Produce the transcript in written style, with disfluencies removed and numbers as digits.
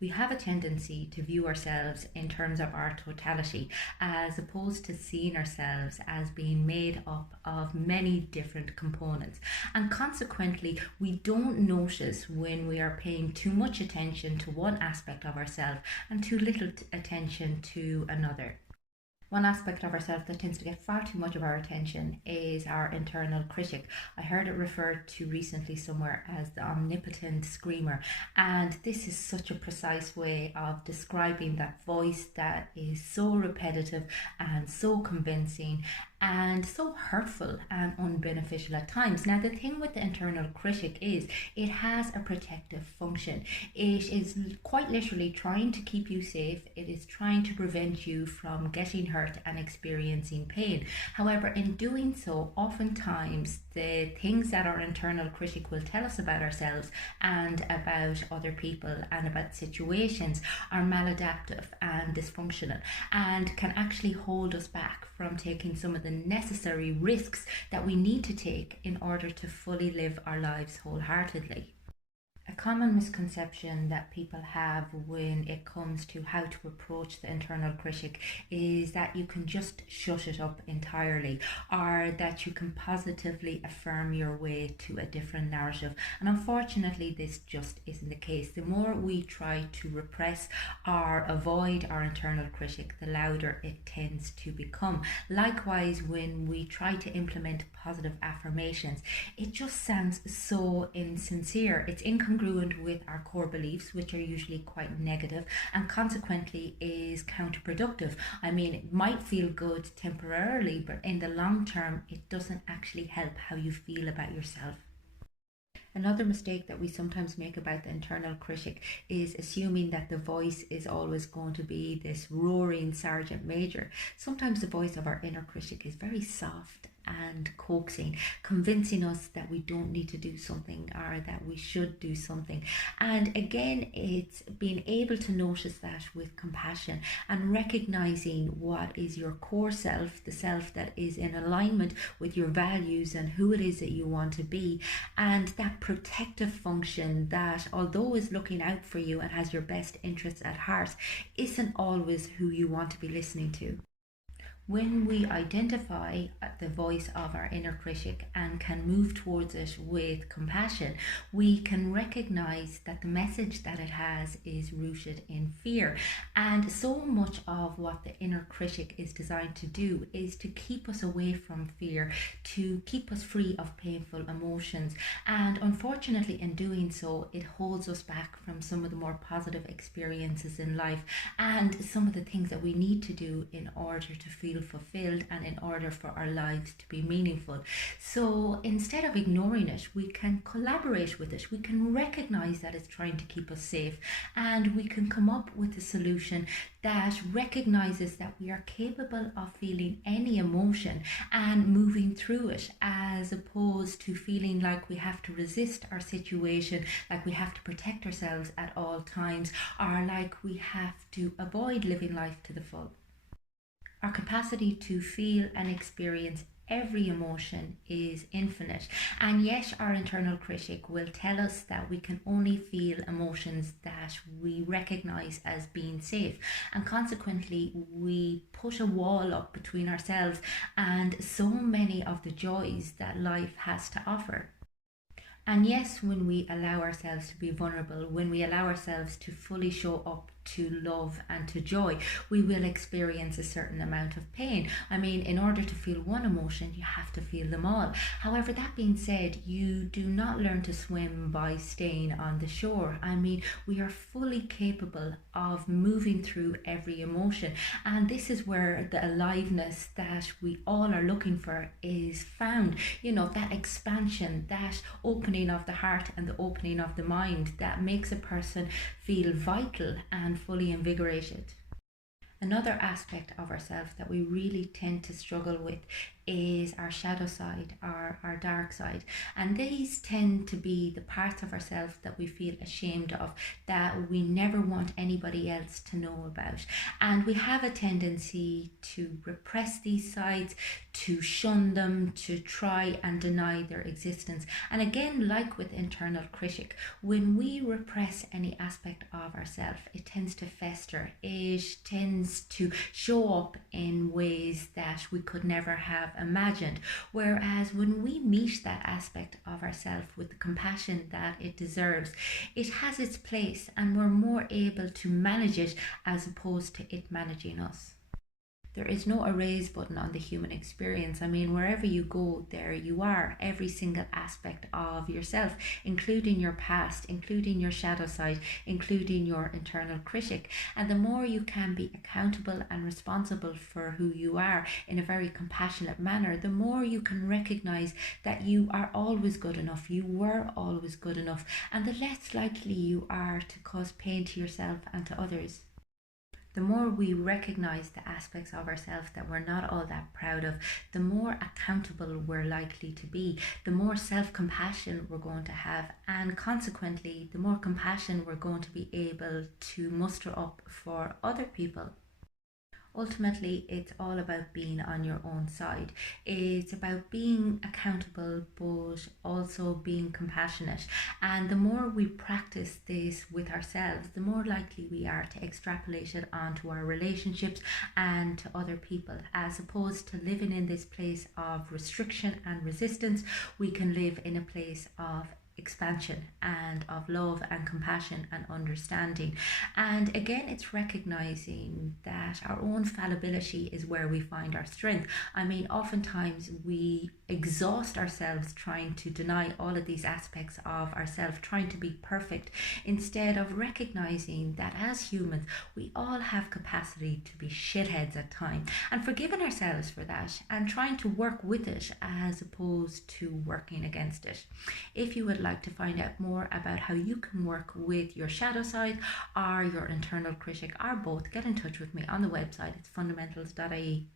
We have a tendency to view ourselves in terms of our totality, as opposed to seeing ourselves as being made up of many different components. And consequently, we don't notice when we are paying too much attention to one aspect of ourselves and too little attention to another. One aspect of ourselves that tends to get far too much of our attention is our internal critic. I heard it referred to recently somewhere as the omnipotent screamer, and this is such a precise way of describing that voice that is so repetitive and so convincing and so hurtful and unbeneficial at times. Now, the thing with the internal critic is it has a protective function. It is quite literally trying to keep you safe. It is trying to prevent you from getting hurt and experiencing pain. However, in doing so, oftentimes the things that our internal critic will tell us about ourselves and about other people and about situations are maladaptive and dysfunctional and can actually hold us back from taking some of the necessary risks that we need to take in order to fully live our lives wholeheartedly. A common misconception that people have when it comes to how to approach the internal critic is that you can just shut it up entirely, or that you can positively affirm your way to a different narrative. And unfortunately, this just isn't the case. The more we try to repress or avoid our internal critic, the louder it tends to become. Likewise, when we try to implement positive affirmations, it just sounds so insincere. It's incongruent with our core beliefs, which are usually quite negative, and consequently is counterproductive. I mean, it might feel good temporarily, but in the long term, it doesn't actually help how you feel about yourself. Another mistake that we sometimes make about the internal critic is assuming that the voice is always going to be this roaring sergeant major. Sometimes the voice of our inner critic is very soft and coaxing, convincing us that we don't need to do something or that we should do something. And again, it's being able to notice that with compassion and recognizing what is your core self, the self that is in alignment with your values and who it is that you want to be, and that protective function that, although is looking out for you and has your best interests at heart, isn't always who you want to be listening to. When we identify the voice of our inner critic and can move towards it with compassion, we can recognize that the message that it has is rooted in fear. And so much of what the inner critic is designed to do is to keep us away from fear, to keep us free of painful emotions. And unfortunately, in doing so, it holds us back from some of the more positive experiences in life and some of the things that we need to do in order to feel fulfilled and in order for our lives to be meaningful. So instead of ignoring it, we can collaborate with it. We can recognize that it's trying to keep us safe, and we can come up with a solution that recognizes that we are capable of feeling any emotion and moving through it, as opposed to feeling like we have to resist our situation, like we have to protect ourselves at all times, or like we have to avoid living life to the full. Our capacity to feel and experience every emotion is infinite, and yet our internal critic will tell us that we can only feel emotions that we recognize as being safe, and consequently we put a wall up between ourselves and so many of the joys that life has to offer. And yes, when we allow ourselves to be vulnerable, when we allow ourselves to fully show up to love and to joy, we will experience a certain amount of pain. I mean, in order to feel one emotion, you have to feel them all. However, that being said, you do not learn to swim by staying on the shore. I mean, we are fully capable of moving through every emotion. And this is where the aliveness that we all are looking for is found. You know, that expansion, that opening of the heart and the opening of the mind that makes a person feel vital and fully invigorated. Another aspect of ourselves that we really tend to struggle with is our shadow side, our dark side. And these tend to be the parts of ourselves that we feel ashamed of, that we never want anybody else to know about. And we have a tendency to repress these sides, to shun them, to try and deny their existence. And again, like with internal critic, when we repress any aspect of ourselves, it tends to fester. It tends to show up in ways that we could never have imagined. Whereas when we meet that aspect of ourselves with the compassion that it deserves, it has its place and we're more able to manage it as opposed to it managing us. There is no erase button on the human experience. I mean, wherever you go, there you are. Every single aspect of yourself, including your past, including your shadow side, including your internal critic. And the more you can be accountable and responsible for who you are in a very compassionate manner, the more you can recognize that you are always good enough. You were always good enough. And the less likely you are to cause pain to yourself and to others. The more we recognize the aspects of ourselves that we're not all that proud of, the more accountable we're likely to be, the more self-compassion we're going to have, and consequently, the more compassion we're going to be able to muster up for other people. Ultimately, it's all about being on your own side. It's about being accountable, but also being compassionate. And the more we practice this with ourselves, the more likely we are to extrapolate it onto our relationships and to other people. As opposed to living in this place of restriction and resistance, we can live in a place of expansion and of love and compassion and understanding. And again, it's recognizing that our own fallibility is where we find our strength. I mean, oftentimes we exhaust ourselves trying to deny all of these aspects of ourselves, trying to be perfect, instead of recognizing that as humans we all have capacity to be shitheads at times, and forgiving ourselves for that and trying to work with it as opposed to working against it. If you would like to find out more about how you can work with your shadow side or your internal critic or both, get in touch with me on the website. It's fundamentals.ie.